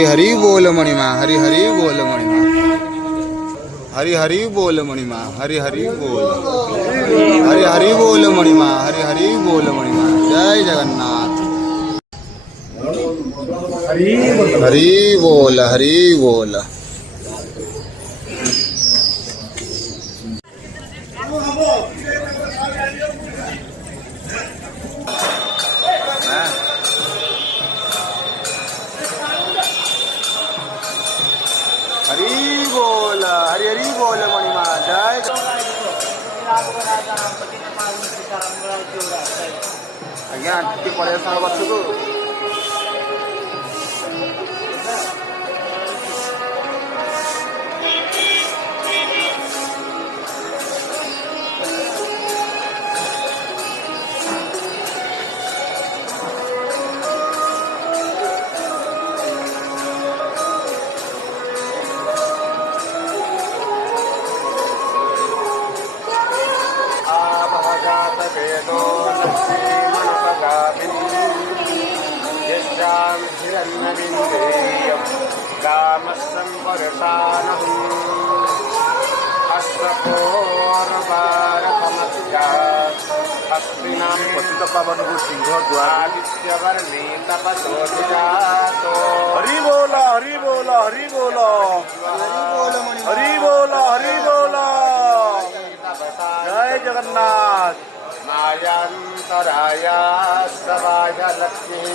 हरि हरि बोल मणिमा हरि हरि बोल मणिमा हरि हरि बोल मणिमा हरि हरि बोल हरि हरि बोल मणिमा हरि हरि बोल मणिमा। जय जगन्नाथ। हरि बोल हरि बोल। हरि बोल हरि हरि बोल मणिमा। जय आज्ञा टी पड़े बसु वेदो यस्यां हिरण्यविन्दुरेयं कामस्संवर्षानहम् अस्त्रपोर्वारकमस्यात् हस्तिनां पतितपावनगु सिंह द्वारादित्यवर्णे तपसोऽधिजातो। हरि बोल हरि बोल हरि बोल हरि बोल हरि बोल। जय जगन्नाथ। मायान्तराया सवाय लक्ष्मी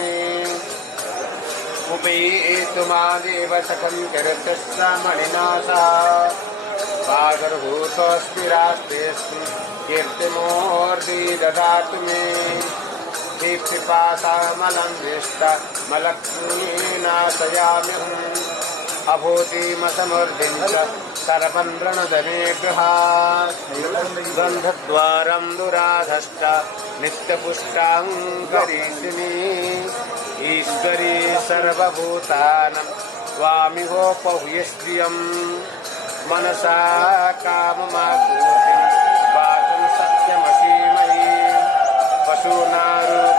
उपेतुमादेव सखं कीर्तिश्च मणिनासा सागरभूतस्थिरास्तेऽस्ति कीर्तिमूर्ति ददातु मे दीप्तिपाशामलं दृष्टमलक्ष्मीनाशयाम्यहम् अभूतिमसमृद्धिं च सर्वं रणधनेभ्यः गन्धद्वारं दुराधश्च नित्यपुष्टाङ्गरीषिणी ईश्वरी सर्वभूतानां त्वामिहोपहुयश्रियं मनसा काममापूर्तिं पातुं सत्यमसीमहि पशूनारूपं